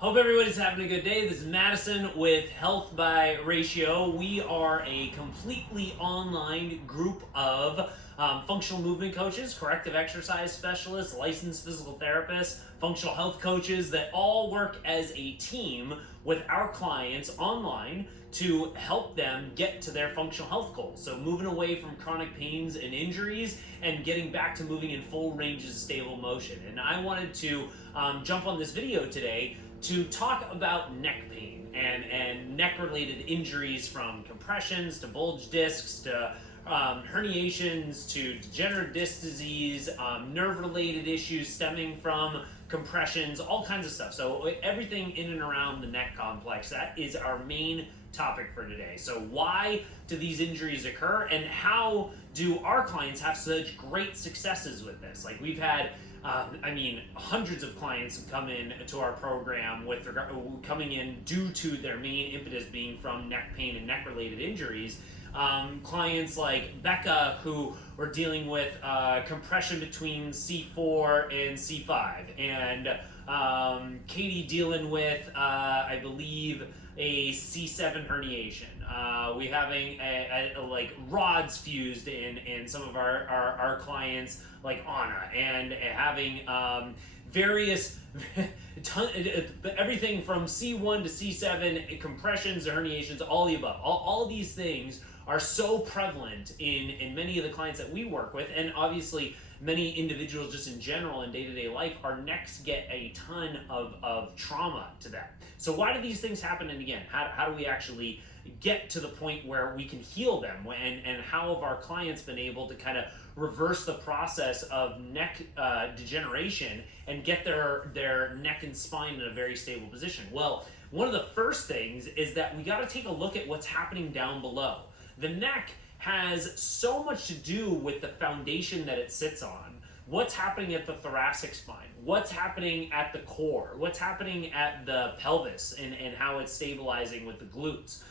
Hope everybody's having a good day. This is Madison with Health by Ratio. We are a completely online group of functional movement coaches, corrective exercise specialists, licensed physical therapists, functional health coaches that all work as a team with our clients online to help them get to their functional health goals. So moving away from chronic pains and injuries and getting back to moving in full ranges of stable motion. And I wanted to jump on this video today to talk about neck pain and neck-related injuries, from compressions to bulge discs to herniations to degenerative disc disease, nerve-related issues stemming from compressions, all kinds of stuff. So everything in and around the neck complex, that is our main topic for today. So why do these injuries occur, and how do our clients have such great successes with this? Like, we've had hundreds of clients come in to our program coming in due to their main impetus being from neck pain and neck-related injuries. Clients like Becca, who were dealing with compression between C4 and C5, and Katie dealing with, I believe, a C7 herniation. We having like rods fused in some of our clients, like Anna, and having various everything from C1 to C7 compressions, herniations, all the above. All of these things are so prevalent in many of the clients that we work with, and obviously many individuals just in general in day-to-day life. Our necks get a ton of trauma to them. So why do these things happen? And again, how do we actually get to the point where we can heal them? And how have our clients been able to kind of reverse the process of neck degeneration and get their neck and spine in a very stable position? Well, one of the first things is that we got to take a look at what's happening down below. The neck has so much to do with the foundation that it sits on. What's happening at the thoracic spine? What's happening at the core? What's happening at the pelvis, and how it's stabilizing with the glutes?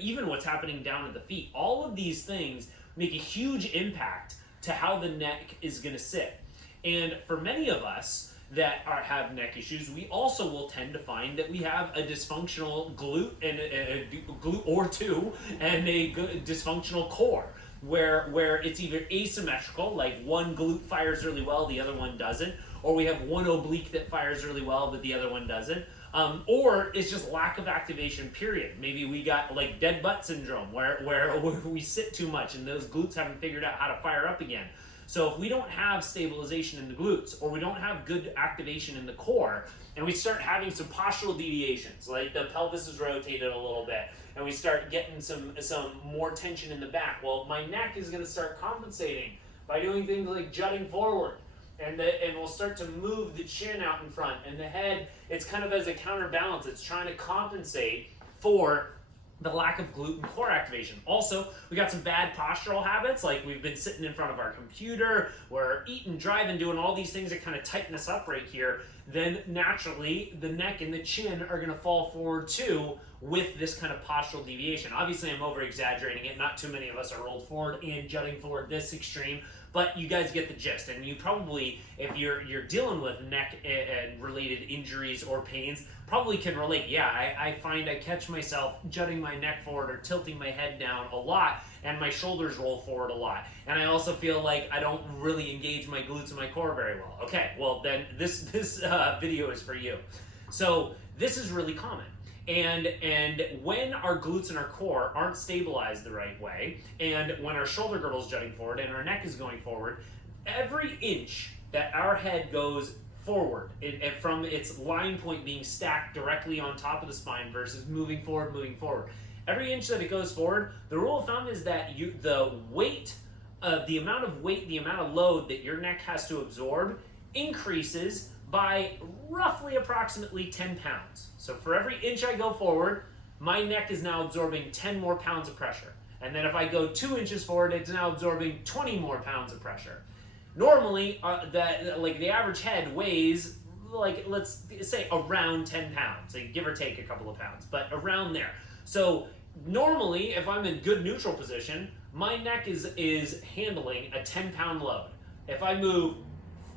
Even what's happening down at the feet. All of these things make a huge impact to how the neck is going to sit. And for many of us that have neck issues, we also will tend to find that we have a dysfunctional glute, and a glute or two, and a dysfunctional core, where it's either asymmetrical, like one glute fires really well, the other one doesn't, or we have one oblique that fires really well, but the other one doesn't. Or it's just lack of activation, period. Maybe we got like dead butt syndrome, where we sit too much and those glutes haven't figured out how to fire up again. So if we don't have stabilization in the glutes, or we don't have good activation in the core, and we start having some postural deviations, like the pelvis is rotated a little bit, and we start getting some more tension in the back, well, my neck is going to start compensating by doing things like jutting forward. And we'll start to move the chin out in front, and the head, it's kind of as a counterbalance. It's trying to compensate for the lack of glute and core activation. Also, we got some bad postural habits, like we've been sitting in front of our computer, we're eating, driving, doing all these things that kind of tighten us up right here. Then naturally, the neck and the chin are going to fall forward too with this kind of postural deviation. Obviously, I'm over-exaggerating it. Not too many of us are rolled forward and jutting forward this extreme, but you guys get the gist. And you probably, if you're dealing with neck related injuries or pains, probably can relate. Yeah, I find I catch myself jutting my neck forward or tilting my head down a lot, and my shoulders roll forward a lot. And I also feel like I don't really engage my glutes and my core very well. Okay, well then this video is for you. So this is really common. And when our glutes and our core aren't stabilized the right way, and when our shoulder girdle is jutting forward and our neck is going forward, every inch that our head goes forward, from its line point being stacked directly on top of the spine versus moving forward, every inch that it goes forward, the rule of thumb is that the amount of load that your neck has to absorb increases by roughly approximately 10 pounds. So for every inch I go forward, my neck is now absorbing 10 more pounds of pressure. And then if I go 2 inches forward, it's now absorbing 20 more pounds of pressure. Normally, the average head weighs, like, let's say around 10 pounds, like give or take a couple of pounds, but around there. So normally, if I'm in good neutral position, my neck is handling a 10-pound load. If I move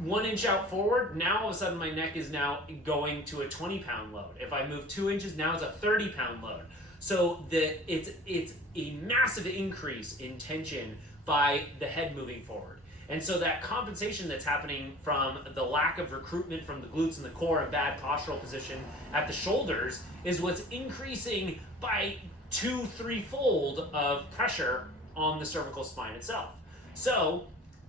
1 inch out forward, now all of a sudden my neck is now going to a 20-pound load. If I move 2 inches, now it's a 30-pound load. So it's a massive increase in tension by the head moving forward. And so that compensation that's happening from the lack of recruitment from the glutes and the core and bad postural position at the shoulders is what's increasing by 2-3-fold of pressure on the cervical spine itself. So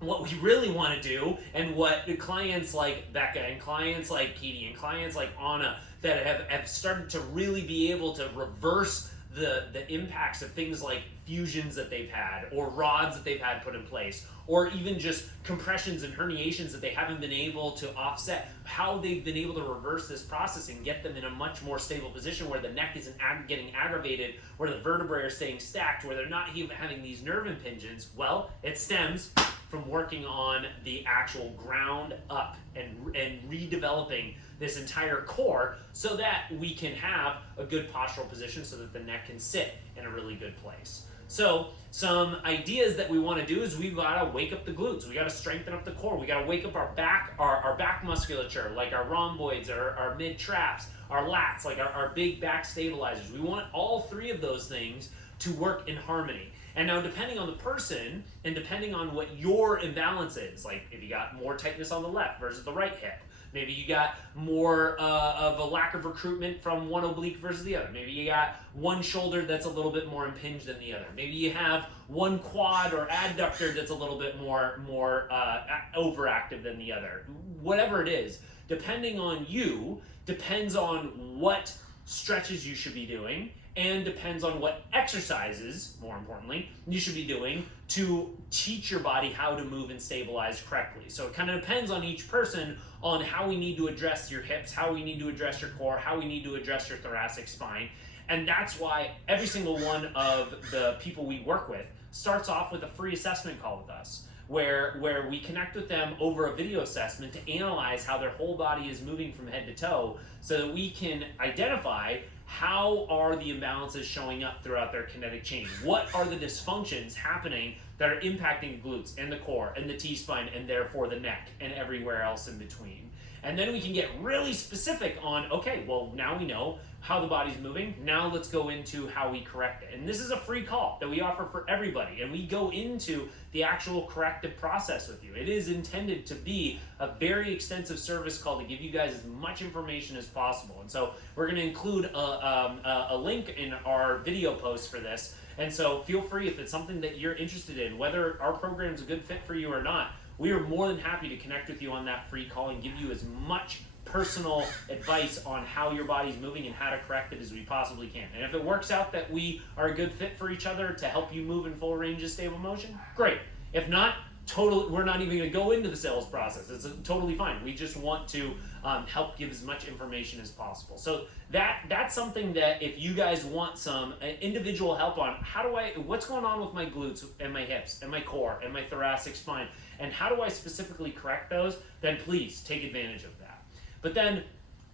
what we really want to do, and what clients like Becca and clients like Petey and clients like Anna that have started to really be able to reverse the impacts of things like fusions that they've had, or rods that they've had put in place, or even just compressions and herniations that they haven't been able to offset, how they've been able to reverse this process and get them in a much more stable position where the neck isn't getting aggravated, where the vertebrae are staying stacked, where they're not even having these nerve impingements. Well, it stems from working on the actual ground up and redeveloping this entire core so that we can have a good postural position so that the neck can sit in a really good place. So some ideas that we want to do is we've got to wake up the glutes. We got to strengthen up the core. We got to wake up our back musculature, like our rhomboids, our mid traps, our lats, like our big back stabilizers. We want all three of those things to work in harmony. And now, depending on the person and depending on what your imbalance is, like if you got more tightness on the left versus the right hip, maybe you got more of a lack of recruitment from one oblique versus the other. Maybe you got one shoulder that's a little bit more impinged than the other. Maybe you have one quad or adductor that's a little bit more overactive than the other. Whatever it is, depending on you, depends on what stretches you should be doing, and depends on what exercises, more importantly, you should be doing to teach your body how to move and stabilize correctly. So it kind of depends on each person on how we need to address your hips, how we need to address your core, how we need to address your thoracic spine. And that's why every single one of the people we work with starts off with a free assessment call with us, where we connect with them over a video assessment to analyze how their whole body is moving from head to toe so that we can identify how are the imbalances showing up throughout their kinetic chain. What are the dysfunctions happening that are impacting the glutes and the core and the T-spine and therefore the neck and everywhere else in between. And then we can get really specific on, okay, well now we know how the body's moving, now let's go into how we correct it. And this is a free call that we offer for everybody, and we go into the actual corrective process with you. It is intended to be a very extensive service call to give you guys as much information as possible. And so we're going to include a link in our video post for this, and so feel free, if it's something that you're interested in, whether our program's a good fit for you or not, we are more than happy to connect with you on that free call and give you as much personal advice on how your body's moving and how to correct it as we possibly can. And if it works out that we are a good fit for each other to help you move in full range of stable motion, great. If not, we're not even going to go into the sales process. It's totally fine. We just want to help give as much information as possible. So that's something that if you guys want some individual help on, what's going on with my glutes and my hips and my core and my thoracic spine, and how do I specifically correct those, then please take advantage of that. But then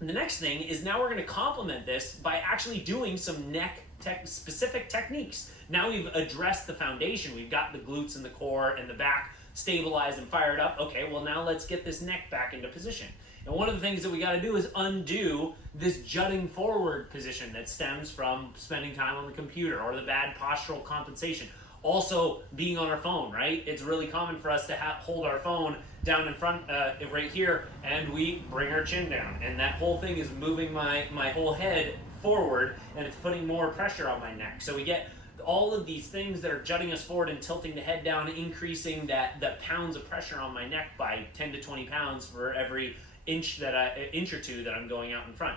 the next thing is now we're going to complement this by actually doing some neck specific techniques. Now we've addressed the foundation. We've got the glutes and the core and the back stabilized and fired up. Okay, well now let's get this neck back into position. And one of the things that we got to do is undo this jutting forward position that stems from spending time on the computer or the bad postural compensation. Also being on our phone, right? It's really common for us to hold our phone down in front, right here, and we bring our chin down. And that whole thing is moving my whole head forward, and it's putting more pressure on my neck. So we get all of these things that are jutting us forward and tilting the head down, increasing the pounds of pressure on my neck by 10 to 20 pounds for every inch or two that I'm going out in front.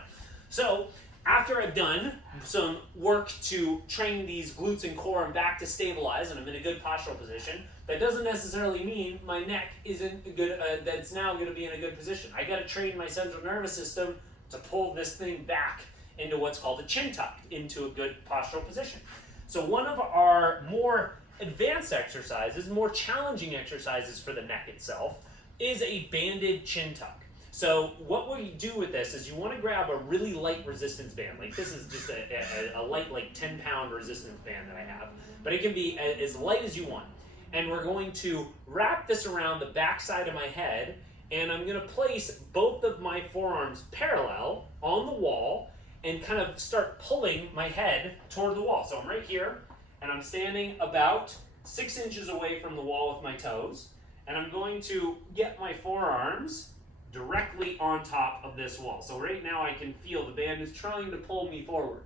So after I've done some work to train these glutes and core and back to stabilize, and I'm in a good postural position, that doesn't necessarily mean my neck isn't good, that it's now going to be in a good position. I got to train my central nervous system to pull this thing back into what's called a chin tuck, into a good postural position. So one of our more advanced exercises, more challenging exercises for the neck itself, is a banded chin tuck. So what we do with this is you want to grab a really light resistance band. Like this is just a light, like 10-pound resistance band that I have. But it can be as light as you want. And we're going to wrap this around the back side of my head and I'm going to place both of my forearms parallel on the wall and kind of start pulling my head toward the wall. So I'm right here, and I'm standing about 6 inches away from the wall with my toes, and I'm going to get my forearms directly on top of this wall. So right now I can feel the band is trying to pull me forward.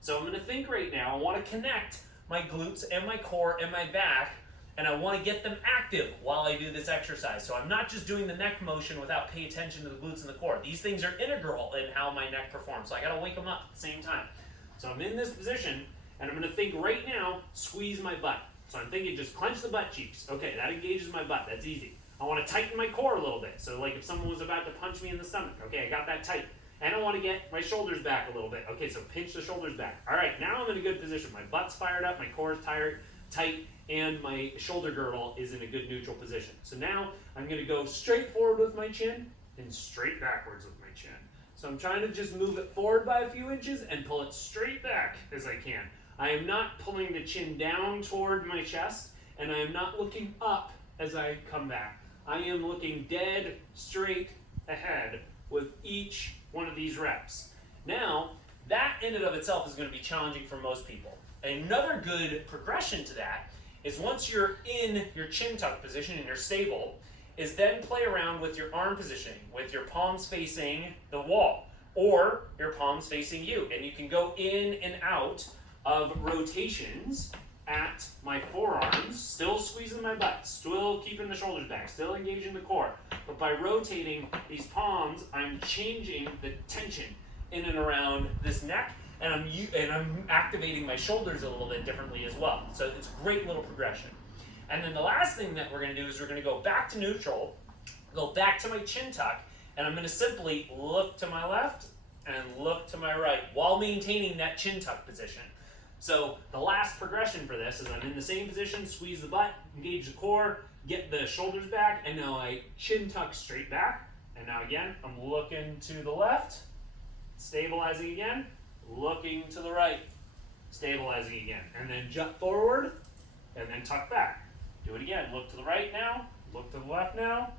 So I'm going to think right now, I want to connect my glutes and my core and my back, and I want to get them active while I do this exercise. So I'm not just doing the neck motion without paying attention to the glutes and the core. These things are integral in how my neck performs, so I got to wake them up at the same time. So I'm in this position, and I'm going to think right now, squeeze my butt. So I'm thinking just clench the butt cheeks. Okay, that engages my butt. That's easy. I want to tighten my core a little bit. So like if someone was about to punch me in the stomach, okay, I got that tight. And I want to get my shoulders back a little bit. Okay, so pinch the shoulders back. All right, now I'm in a good position. My butt's fired up, my core is tight, and my shoulder girdle is in a good neutral position. So now I'm going to go straight forward with my chin and straight backwards with my chin. So I'm trying to just move it forward by a few inches and pull it straight back as I can. I am not pulling the chin down toward my chest, and I am not looking up as I come back. I am looking dead straight ahead with each one of these reps. Now, that in and of itself is going to be challenging for most people. Another good progression to that is once you're in your chin tuck position and you're stable, is then play around with your arm positioning, with your palms facing the wall, or your palms facing you. And you can go in and out of rotations at my forearms, still squeezing my butt, still keeping the shoulders back, still engaging the core. But by rotating these palms, I'm changing the tension in and around this neck, and I'm activating my shoulders a little bit differently as well. So it's a great little progression. And then the last thing that we're going to do is we're going to go back to neutral, go back to my chin tuck, and I'm going to simply look to my left and look to my right while maintaining that chin tuck position. So the last progression for this is I'm in the same position, squeeze the butt, engage the core, get the shoulders back, and now I chin tuck straight back. And now again, I'm looking to the left, stabilizing again, looking to the right, stabilizing again, and then jump forward, and then tuck back. Do it again, look to the right now, look to the left now,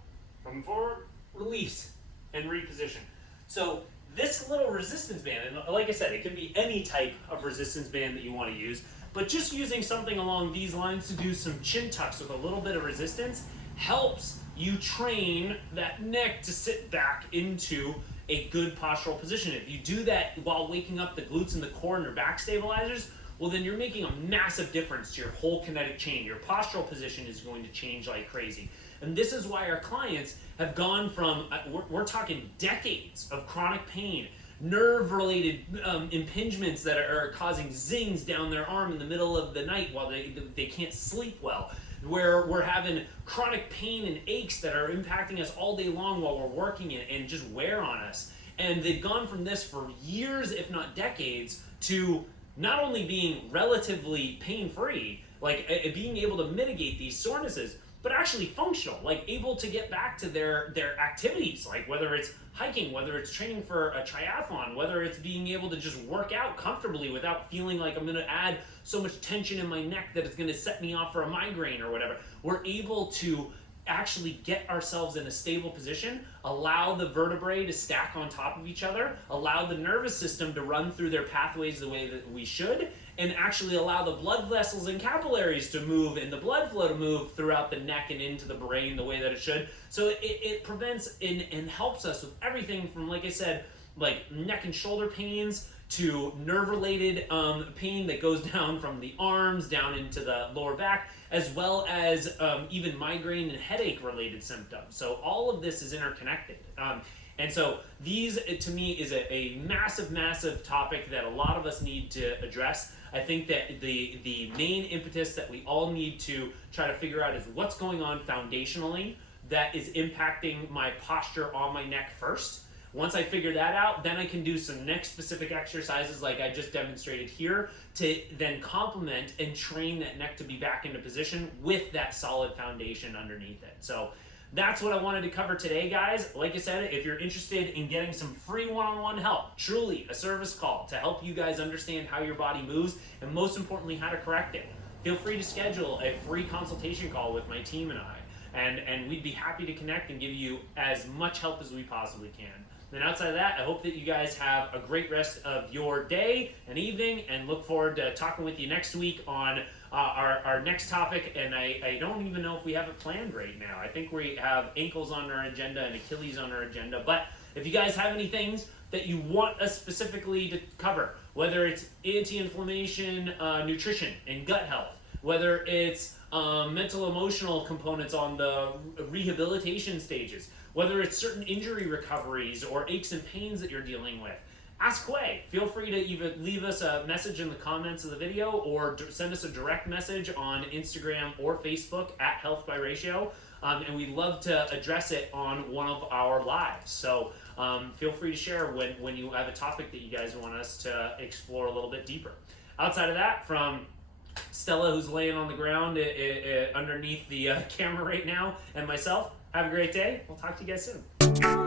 coming forward, release, and reposition. So this little resistance band, and like I said, it can be any type of resistance band that you want to use, but just using something along these lines to do some chin tucks with a little bit of resistance helps you train that neck to sit back into a good postural position. If you do that while waking up the glutes and the core and your back stabilizers, well then you're making a massive difference to your whole kinetic chain. Your postural position is going to change like crazy. And this is why our clients have gone from, we're talking decades of chronic pain, nerve-related impingements that are causing zings down their arm in the middle of the night while they can't sleep well, where we're having chronic pain and aches that are impacting us all day long while we're working it and just wear on us. And they've gone from this for years, if not decades, to not only being relatively pain-free, like being able to mitigate these sorenesses, but actually functional, like able to get back to their activities, like whether it's hiking, whether it's training for a triathlon, whether it's being able to just work out comfortably without feeling like I'm going to add so much tension in my neck that it's going to set me off for a migraine or whatever. We're able to actually get ourselves in a stable position, allow the vertebrae to stack on top of each other, allow the nervous system to run through their pathways the way that we should, and actually allow the blood vessels and capillaries to move and the blood flow to move throughout the neck and into the brain the way that it should. So it prevents and helps us with everything from, like I said, like neck and shoulder pains to nerve-related pain that goes down from the arms down into the lower back, as well as even migraine and headache-related symptoms. So all of this is interconnected. And so these, to me, is a massive, massive topic that a lot of us need to address. I think that the main impetus that we all need to try to figure out is what's going on foundationally that is impacting my posture on my neck first. Once I figure that out, then I can do some neck specific exercises like I just demonstrated here to then complement and train that neck to be back into position with that solid foundation underneath it. So that's what I wanted to cover today, guys. Like I said, if you're interested in getting some free one-on-one help, truly a service call to help you guys understand how your body moves and most importantly, how to correct it, feel free to schedule a free consultation call with my team and I. and we'd be happy to connect and give you as much help as we possibly can. And outside of that, I hope that you guys have a great rest of your day and evening, and look forward to talking with you next week on our next topic. And I don't even know if we have it planned right now. I think we have ankles on our agenda and Achilles on our agenda. But if you guys have any things that you want us specifically to cover, whether it's anti-inflammation, nutrition, and gut health, whether it's mental emotional components on the rehabilitation stages, whether it's certain injury recoveries or aches and pains that you're dealing with, ask away. Feel free to either leave us a message in the comments of the video or send us a direct message on Instagram or Facebook at Health by Ratio, and we'd love to address it on one of our lives. So feel free to share when you have a topic that you guys want us to explore a little bit deeper. Outside of that, from Stella, who's laying on the ground underneath the camera right now, and myself, have a great day. We'll talk to you guys soon.